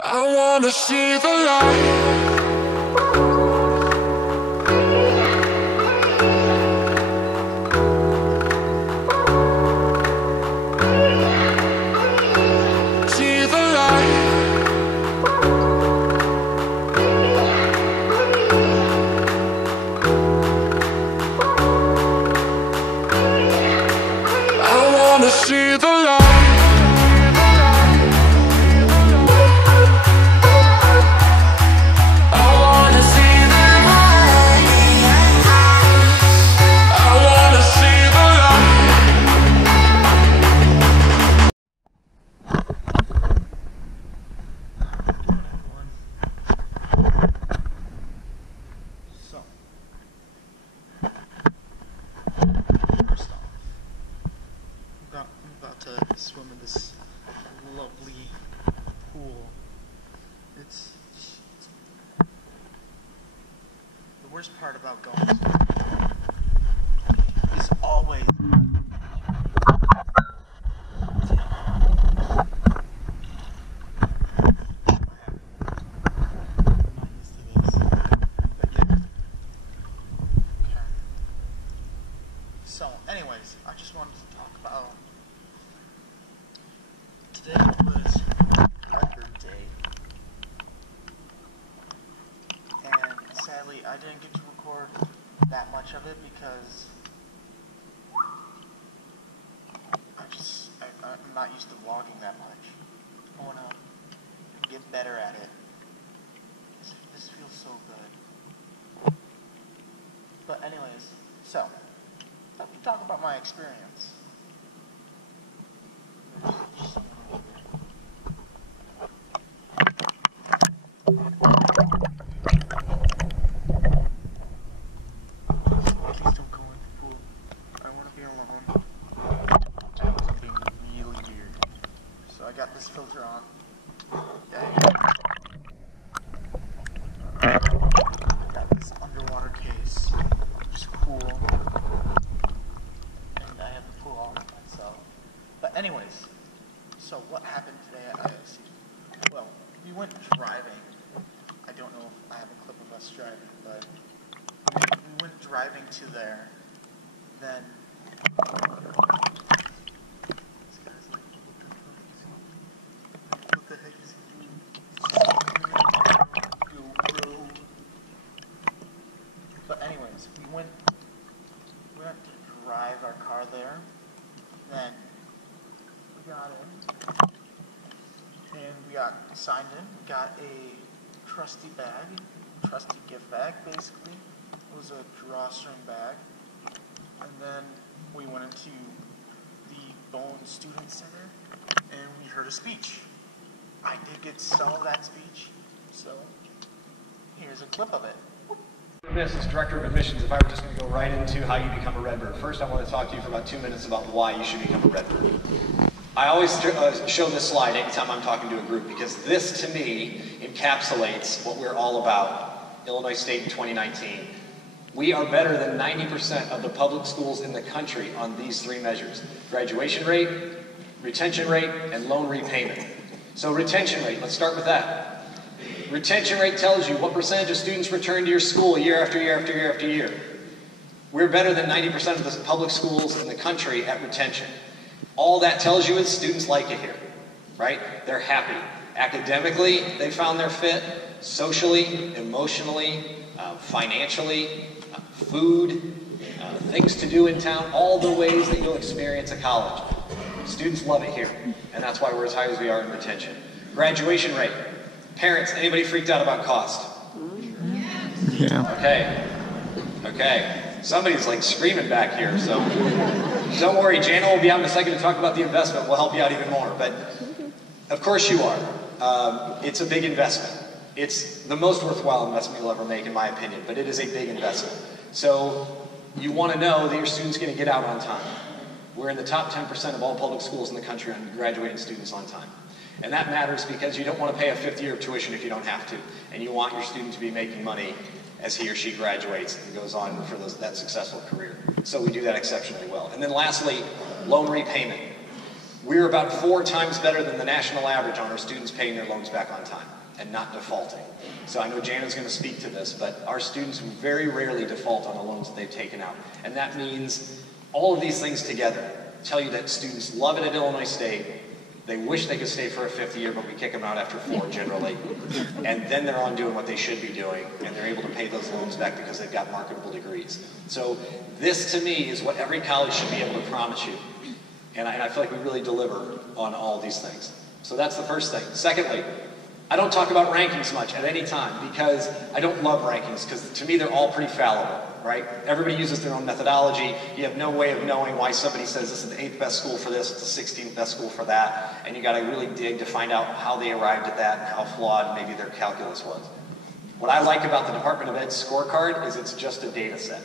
I wanna see the light. See the light. I wanna see the light. Swim in this lovely pool. It's the worst part about going is always So anyways, I just wanted to talk about today was Redbird Day, and sadly I didn't get to record that much of it because I'm not used to vlogging that much. I want to get better at it. This feels so good. But anyways, so let me talk about my experience. I got this filter on. Got this underwater case, which is cool. And I have the pool all to myself. But anyways, so what happened today at ISU? Well, we went driving. I don't know if I have a clip of us driving, but we went driving to there. Then But anyways, we went to drive our car there, then we got in, and we got signed in, we got a trusty gift bag basically. It was a drawstring bag, and then we went into the Bone Student Center, and we heard a speech. I did get some of that speech, so here's a clip of it. As Director of Admissions, if I were just going to go right into how you become a Redbird. First, I want to talk to you for about 2 minutes about why you should become a Redbird. I always show this slide anytime I'm talking to a group because this, to me, encapsulates what we're all about. Illinois State in 2019. We are better than 90% of the public schools in the country on these three measures: graduation rate, retention rate, and loan repayment. So retention rate, let's start with that. Retention rate tells you what percentage of students return to your school year after year after year after year. We're better than 90% of the public schools in the country at retention. All that tells you is students like it here, right? They're happy. Academically, they found their fit. Socially, emotionally, financially, food, things to do in town, all the ways that you'll experience a college. Students love it here, and that's why we're as high as we are in retention. Graduation rate. Parents, anybody freaked out about cost? Yeah. Okay. Somebody's like screaming back here, so don't worry. Jana will be out in a second to talk about the investment. We'll help you out even more, but of course you are. It's a big investment. It's the most worthwhile investment you'll ever make, in my opinion, but it is a big investment. So you want to know that your student's going to get out on time. We're in the top 10% of all public schools in the country on graduating students on time. And that matters because you don't want to pay a fifth year of tuition if you don't have to. And you want your student to be making money as he or she graduates and goes on for that successful career. So we do that exceptionally well. And then lastly, loan repayment. We're about 4 times better than the national average on our students paying their loans back on time and not defaulting. So I know Jana's going to speak to this, but our students very rarely default on the loans that they've taken out. And that means all of these things together tell you that students love it at Illinois State. They wish they could stay for a 5th year, but we kick them out after 4 generally. And then they're on doing what they should be doing, and they're able to pay those loans back because they've got marketable degrees. So this, to me, is what every college should be able to promise you. And I feel like we really deliver on all these things. So that's the first thing. Secondly, I don't talk about rankings much at any time because I don't love rankings, because to me they're all pretty fallible, right? Everybody uses their own methodology. You have no way of knowing why somebody says this is the 8th best school for this, it's the 16th best school for that, and you got to really dig to find out how they arrived at that and how flawed maybe their calculus was. What I like about the Department of Ed's scorecard is it's just a data set.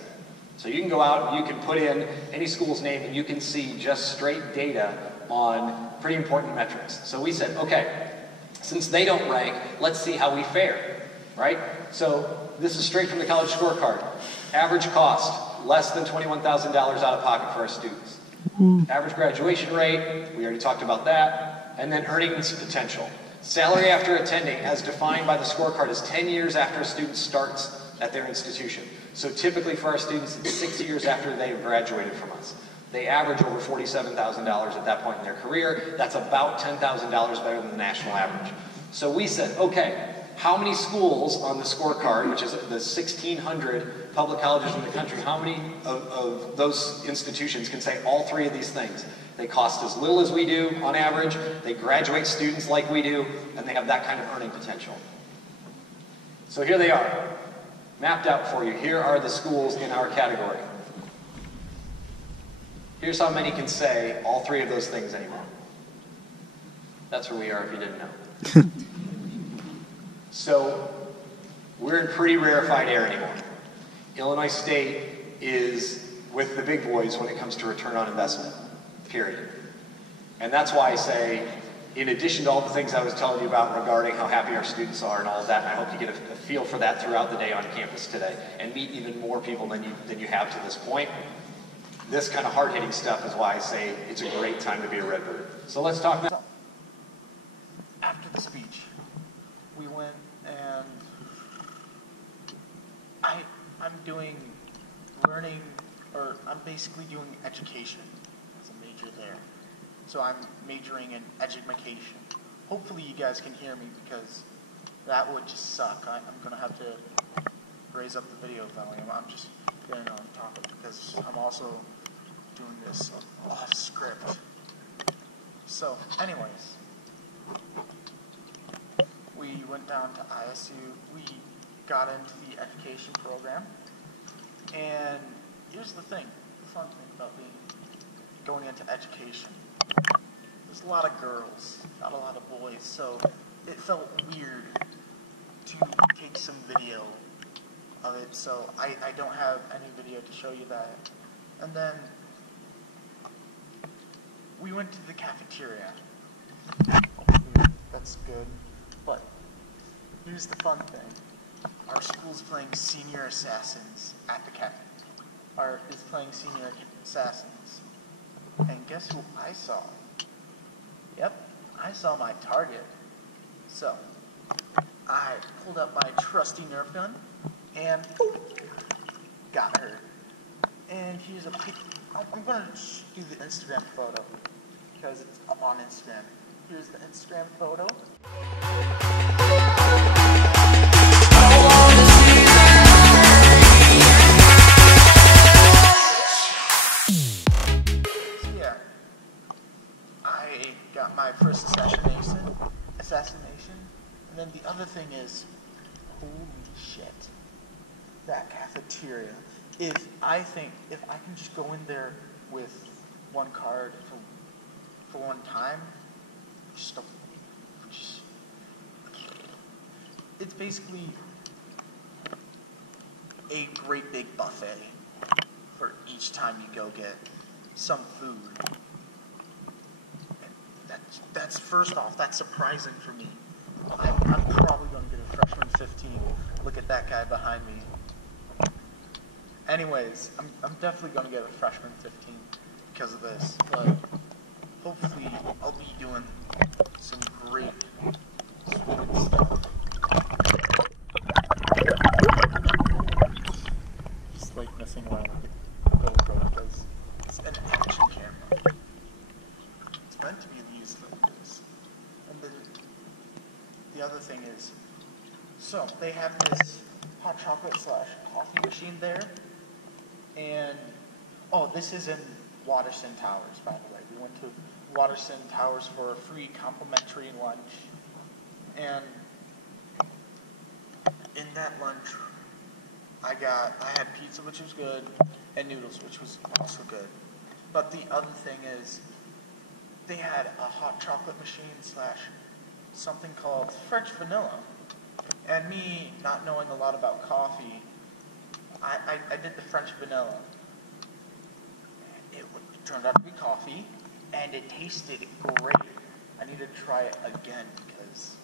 So you can go out, you can put in any school's name, and you can see just straight data on pretty important metrics. So we said, okay, since they don't rank, let's see how we fare, right? So this is straight from the college scorecard. Average cost, less than $21,000 out of pocket for our students. Average graduation rate, we already talked about that. And then earnings potential. Salary after attending, as defined by the scorecard, is 10 years after a student starts at their institution. So typically for our students, it's 6 years after they've graduated from us. They average over $47,000 at that point in their career. That's about $10,000 better than the national average. So we said, okay, how many schools on the scorecard, which is the 1,600 public colleges in the country, how many of those institutions can say all 3 of these things? They cost as little as we do on average, they graduate students like we do, and they have that kind of earning potential. So here they are, mapped out for you. Here are the schools in our category. Here's how many can say all 3 of those things anymore. That's where we are if you didn't know. So we're in pretty rarefied air anymore. Illinois State is with the big boys when it comes to return on investment, period. And that's why I say, in addition to all the things I was telling you about regarding how happy our students are and all of that, and I hope you get a feel for that throughout the day on campus today and meet even more people than you have to this point. This kind of hard-hitting stuff is why I say it's a great time to be a Redbird. So let's talk now. After the speech, we went and I'm doing learning, or I'm basically doing education as a major there. So I'm majoring in education. Hopefully you guys can hear me because that would just suck. I'm going to have to raise up the video volume. I'm just getting on topic because I'm also doing this off script. So anyways, we went down to ISU, we got into the education program, and here's the thing, the fun thing about going into education. There's a lot of girls, not a lot of boys, so it felt weird to take some video of it, so I don't have any video to show you that. And then we went to the cafeteria. That's good, but here's the fun thing. Our school's playing Senior Assassins at the cafeteria. Is playing Senior Assassins. And guess who I saw? Yep, I saw my target. So, I pulled up my trusty Nerf gun and got her. And here's a pic. I'm going to do the Instagram photo because it's up on Instagram. Here's the Instagram photo. So yeah, I got my first assassination, and then the other thing is, holy shit, that cafeteria. If I can just go in there with one card for one time, it's basically a great big buffet for each time you go get some food. And that's first off, that's surprising for me. I'm probably going to get a freshman 15. Look at that guy behind me. Anyways, I'm definitely going to get a freshman 15 because of this. But hopefully I'll be doing some great swimming stuff. Just like messing around with the GoPro because it's an action camera. It's meant to be used like this. And then the other thing is, so they have this hot chocolate / coffee machine there, and oh, this is in Waterston Towers, by the way. We went to Waterston Towers for a free complimentary lunch, and in that lunch, I had pizza, which was good, and noodles, which was also good. But the other thing is, they had a hot chocolate machine / something called French vanilla. And me not knowing a lot about coffee, I did the French vanilla. It turned out to be coffee, and it tasted great. I need to try it again because,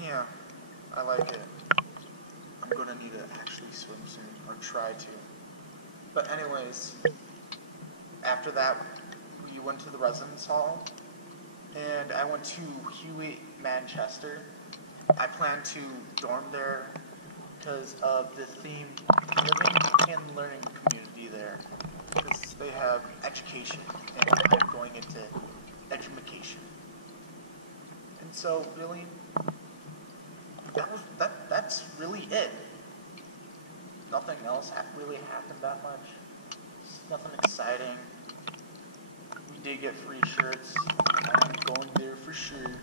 yeah, I like it. I'm gonna need to actually swim soon, or try to. But anyways, after that, we went to the residence hall, and I went to Hewitt, Manchester. I plan to dorm there because of the theme living and learning community there. Because they have education, and I'm going into education. And so, really, that's really it. Nothing else really happened that much. It's nothing exciting. We did get free shirts. I'm going there for sure.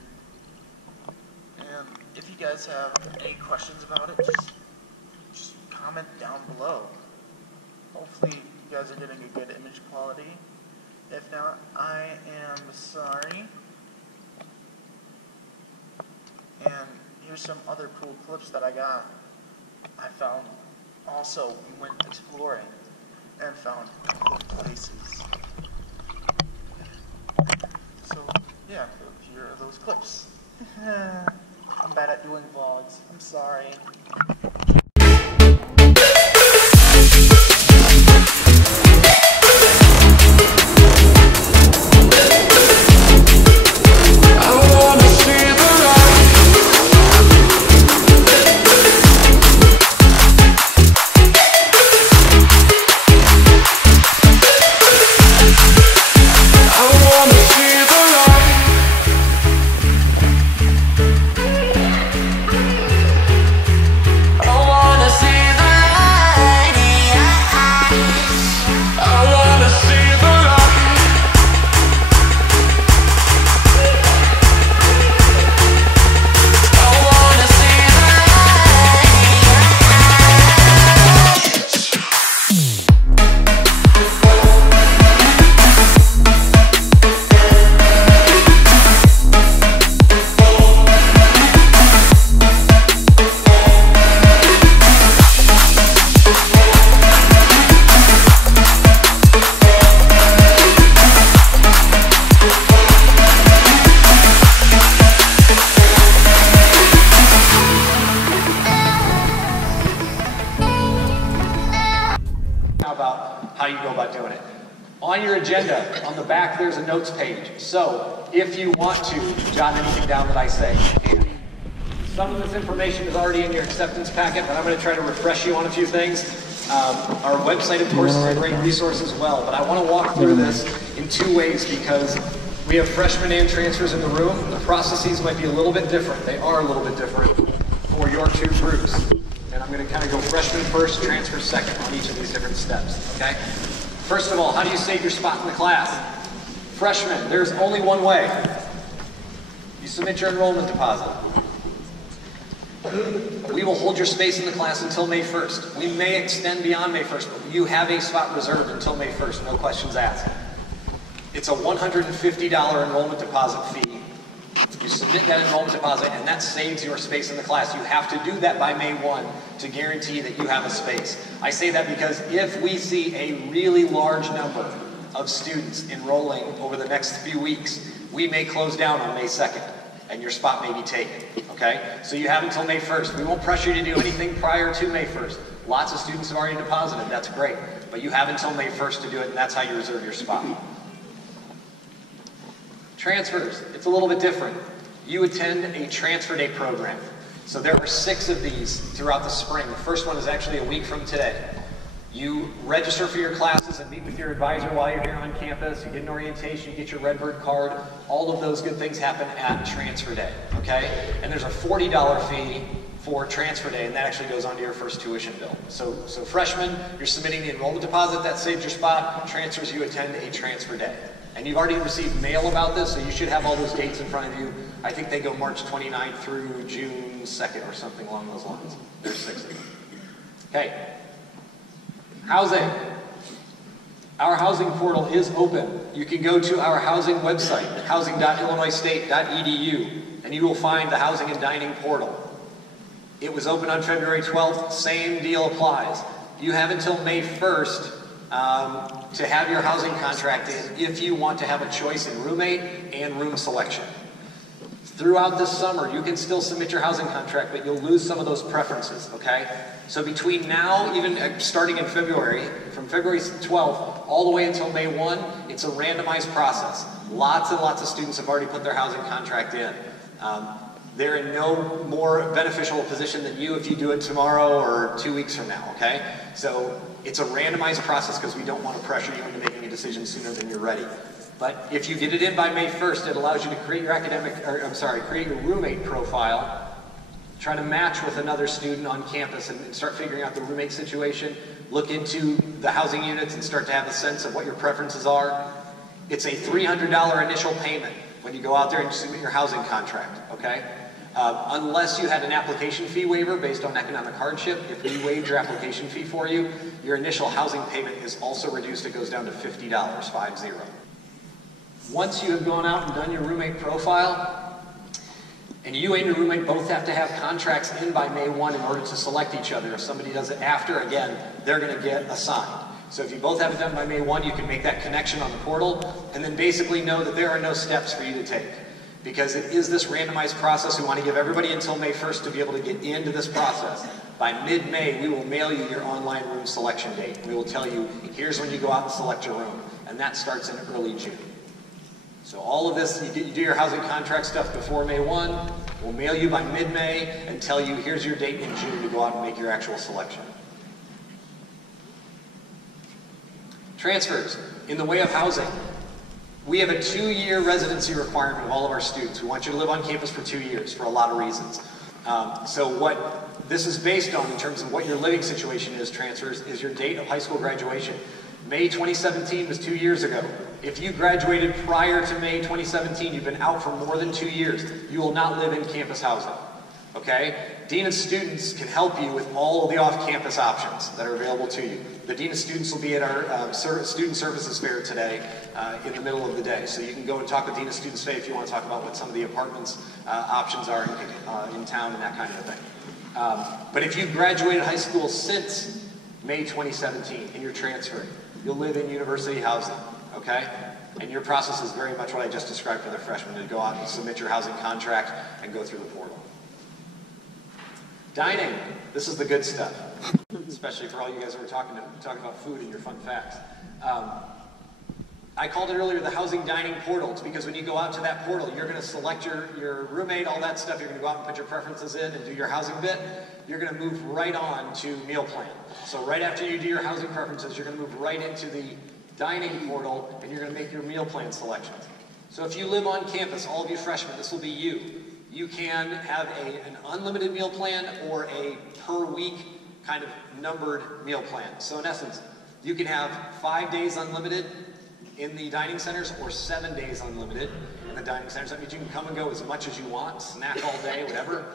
And if you guys have any questions about it, just comment down below. Hopefully you guys are getting a good image quality. If not, I am sorry. And here's some other cool clips that I got. I found also, we went exploring and found cool places. So, yeah, here are those clips. I'm bad at doing vlogs. I'm sorry. How you go about doing it. On your agenda, on the back, there's a notes page. So, if you want to jot anything down that I say, you can. Some of this information is already in your acceptance packet, but I'm going to try to refresh you on a few things. Our website, of course, is a great resource as well, but I want to walk through this in two ways because we have freshmen and transfers in the room. The processes might be a little bit different. They are a little bit different for your two groups. And I'm going to kind of go freshman first, transfer second on each of these different steps, okay? First of all, how do you save your spot in the class? Freshmen, there's only one way. You submit your enrollment deposit. We will hold your space in the class until May 1st. We may extend beyond May 1st, but you have a spot reserved until May 1st, no questions asked. It's a $150 enrollment deposit fee. You submit that enrollment deposit, and that saves your space in the class. You have to do that by May 1 to guarantee that you have a space. I say that because if we see a really large number of students enrolling over the next few weeks, we may close down on May 2nd, and your spot may be taken, okay? So you have until May 1st. We won't pressure you to do anything prior to May 1st. Lots of students have already deposited, that's great. But you have until May 1st to do it, and that's how you reserve your spot. Transfers, it's a little bit different. You attend a transfer day program. So there are 6 of these throughout the spring. The first one is actually a week from today. You register for your classes and meet with your advisor while you're here on campus. You get an orientation, you get your Redbird card. All of those good things happen at transfer day, okay? And there's a $40 fee for transfer day, and that actually goes onto your first tuition bill. So freshmen, you're submitting the enrollment deposit, that saves your spot. Transfers, you attend a transfer day. And you've already received mail about this, so you should have all those dates in front of you. I think they go March 29th through June 2nd or something along those lines. There's 6 of them. Okay. Housing. Our housing portal is open. You can go to our housing website, housing.illinoisstate.edu, and you will find the housing and dining portal. It was open on February 12th. Same deal applies. You have until May 1st to have your housing contract in if you want to have a choice in roommate and room selection. Throughout this summer, you can still submit your housing contract, but you'll lose some of those preferences, okay? So between now, even starting in February, from February 12th all the way until May 1, it's a randomized process. Lots and lots of students have already put their housing contract in. They're in no more beneficial position than you if you do it tomorrow or 2 weeks from now, okay? So it's a randomized process because we don't want to pressure you into making a decision sooner than you're ready. But if you get it in by May 1st, it allows you to create your create your roommate profile, try to match with another student on campus and start figuring out the roommate situation, look into the housing units and start to have a sense of what your preferences are. It's a $300 initial payment when you go out there and submit your housing contract, okay? Unless you had an application fee waiver based on economic hardship, if we waived your application fee for you, your initial housing payment is also reduced. It goes down to $50, 50. Once you have gone out and done your roommate profile, and you and your roommate both have to have contracts in by May 1 in order to select each other. If somebody does it after, again, they're going to get assigned. So if you both have it done by May 1, you can make that connection on the portal, and then basically know that there are no steps for you to take. Because it is this randomized process, we want to give everybody until May 1st to be able to get into this process. By mid-May, we will mail you your online room selection date. We will tell you, here's when you go out and select your room. And that starts in early June. So all of this, you do your housing contract stuff before May 1. We'll mail you by mid-May and tell you, here's your date in June to go out and make your actual selection. Transfers. In the way of housing, we have a 2-year residency requirement of all of our students. We want you to live on campus for 2 years for a lot of reasons. So what this is based on in terms of what your living situation is, transfers, is your date of high school graduation. May 2017 was 2 years ago. If you graduated prior to May 2017, you've been out for more than 2 years, you will not live in campus housing, okay? Dean of Students can help you with all of the off-campus options that are available to you. The Dean of Students will be at our Student Services Fair today in the middle of the day. So you can go and talk with Dean of Students today if you want to talk about what some of the apartments options are in town and that kind of thing. But if you graduated high school since May 2017 and you're transferring, you'll live in university housing, okay? And your process is very much what I just described for the freshmen, to go out and submit your housing contract and go through the portal. Dining, this is the good stuff, especially for all you guys who are talking about food and your fun facts. I called it earlier the housing dining portal. It's because when you go out to that portal, you're going to select your roommate, all that stuff. You're going to go out and put your preferences in and do your housing bit. You're going to move right on to meal plan. So right after you do your housing preferences, you're going to move right into the dining portal and you're going to make your meal plan selections. So if you live on campus, all of you freshmen, this will be you. You can have an unlimited meal plan or a per week kind of numbered meal plan. So in essence, you can have 5 days unlimited in the dining centers or 7 days unlimited in the dining centers. That means you can come and go as much as you want, snack all day, whatever.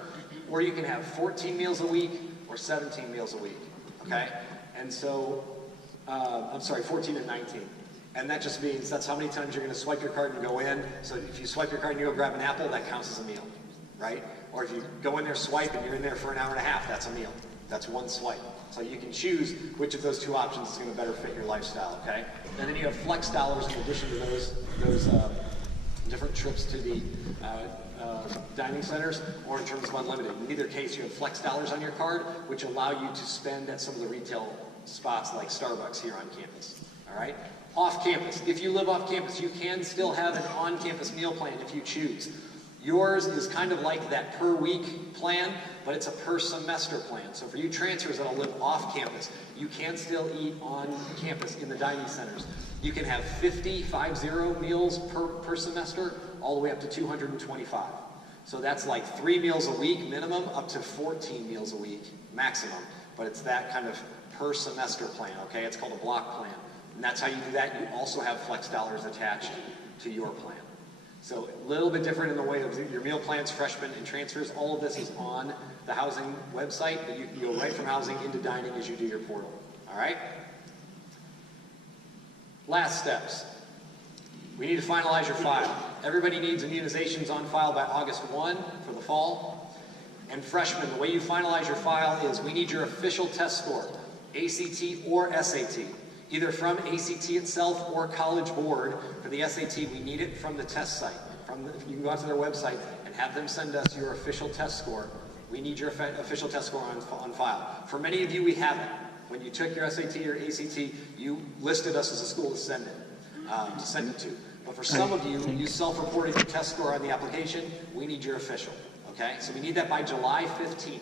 Or you can have 14 meals a week or 17 meals a week, okay? And so, 14 and 19. And that just means that's how many times you're going to swipe your card and go in. So if you swipe your card and you go grab an apple, that counts as a meal, right? Or if you go in there, swipe, and you're in there for an hour and a half, that's a meal. That's one swipe. So you can choose which of those 2 options is going to better fit your lifestyle, okay? And then you have flex dollars in addition to those different trips to the dining centers, or in terms of unlimited. In either case, you have flex dollars on your card, which allow you to spend at some of the retail spots like Starbucks here on campus, all right? Off campus. If you live off campus, you can still have an on-campus meal plan if you choose. Yours is kind of like that per week plan, but it's a per semester plan. So for you transfers that'll live off campus, you can still eat on campus in the dining centers. You can have 50 meals per semester, all the way up to 225. So that's like 3 meals a week minimum, up to 14 meals a week maximum. But it's that kind of per semester plan, okay? It's called a block plan. And that's how you do that. You also have flex dollars attached to your plan. So a little bit different in the way of your meal plans, freshmen, and transfers. All of this is on the housing website, but you can go right from housing into dining as you do your portal. All right? Last steps. We need to finalize your file. Everybody needs immunizations on file by August 1 for the fall. And freshmen, the way you finalize your file is we need your official test score, ACT or SAT. Either from ACT itself or College Board. For the SAT, we need it from the test site. You can go out to their website and have them send us your official test score. We need your official test score on file. For many of you, we have it. When you took your SAT or ACT, you listed us as a school to send it to. But for some of you, you self-reported your test score on the application. We need your official. Okay? So we need that by July 15th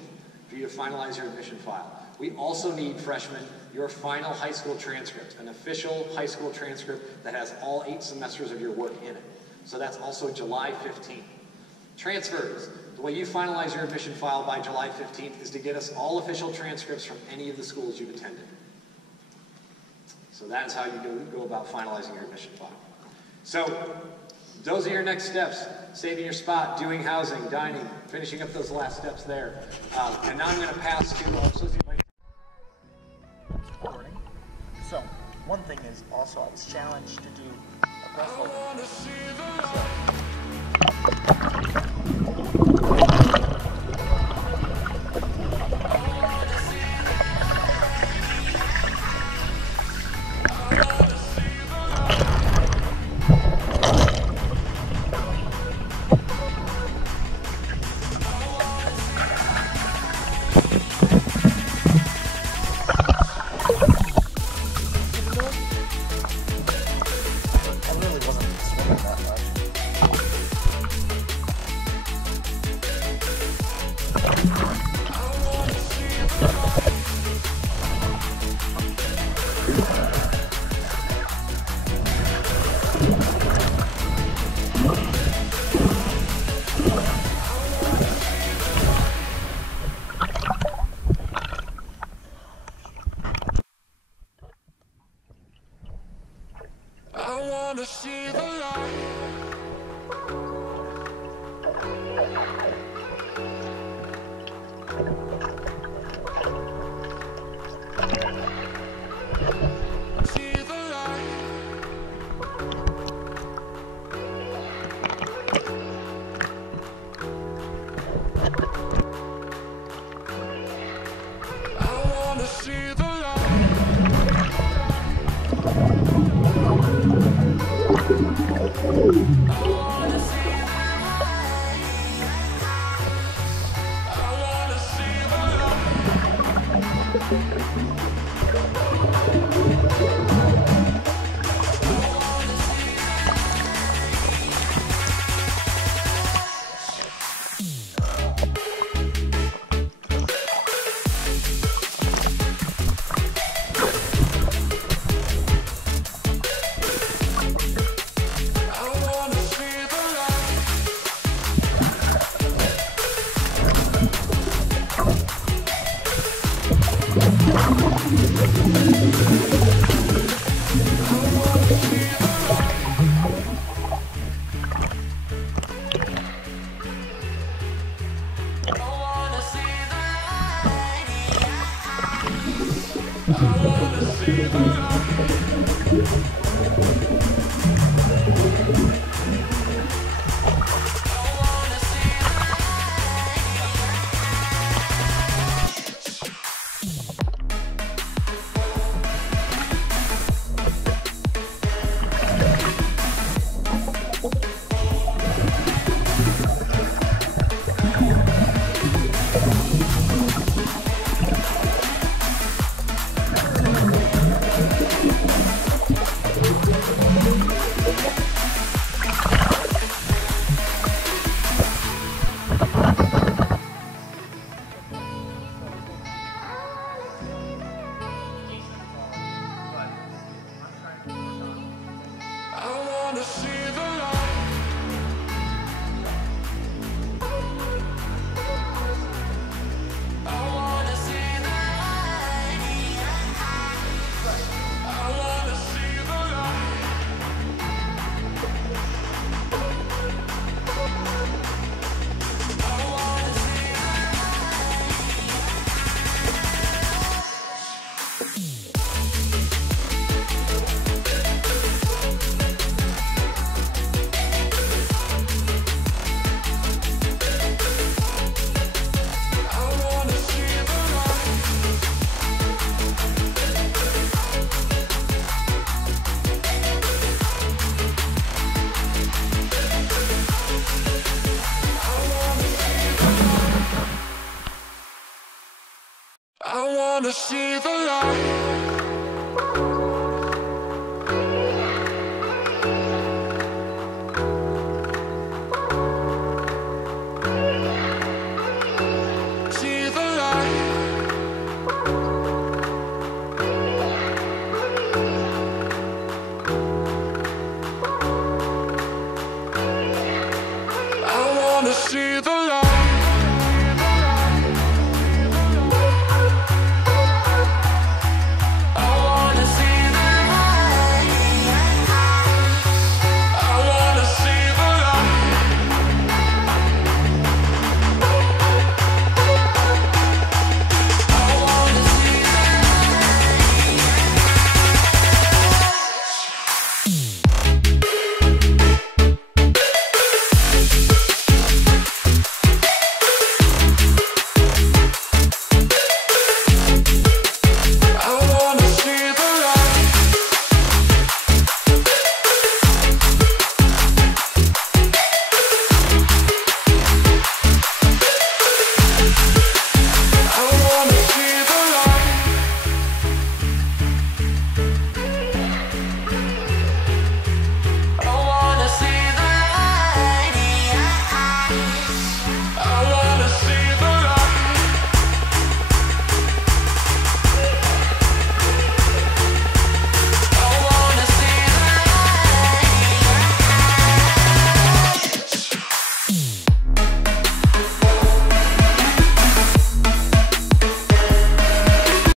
for you to finalize your admission file. We also need, freshmen, your final high school transcript, an official high school transcript that has all 8 semesters of your work in it. So that's also July 15th. Transfers. The way you finalize your admission file by July 15th is to get us all official transcripts from any of the schools you've attended. So that is how you go about finalizing your admission file. So those are your next steps. Saving your spot, doing housing, dining, finishing up those last steps there. And now I'm going to pass to Associate Vice. So, one thing is also I was challenged to do a breath I wanna see the light. See the light. I wanna see the light. wanna see the light.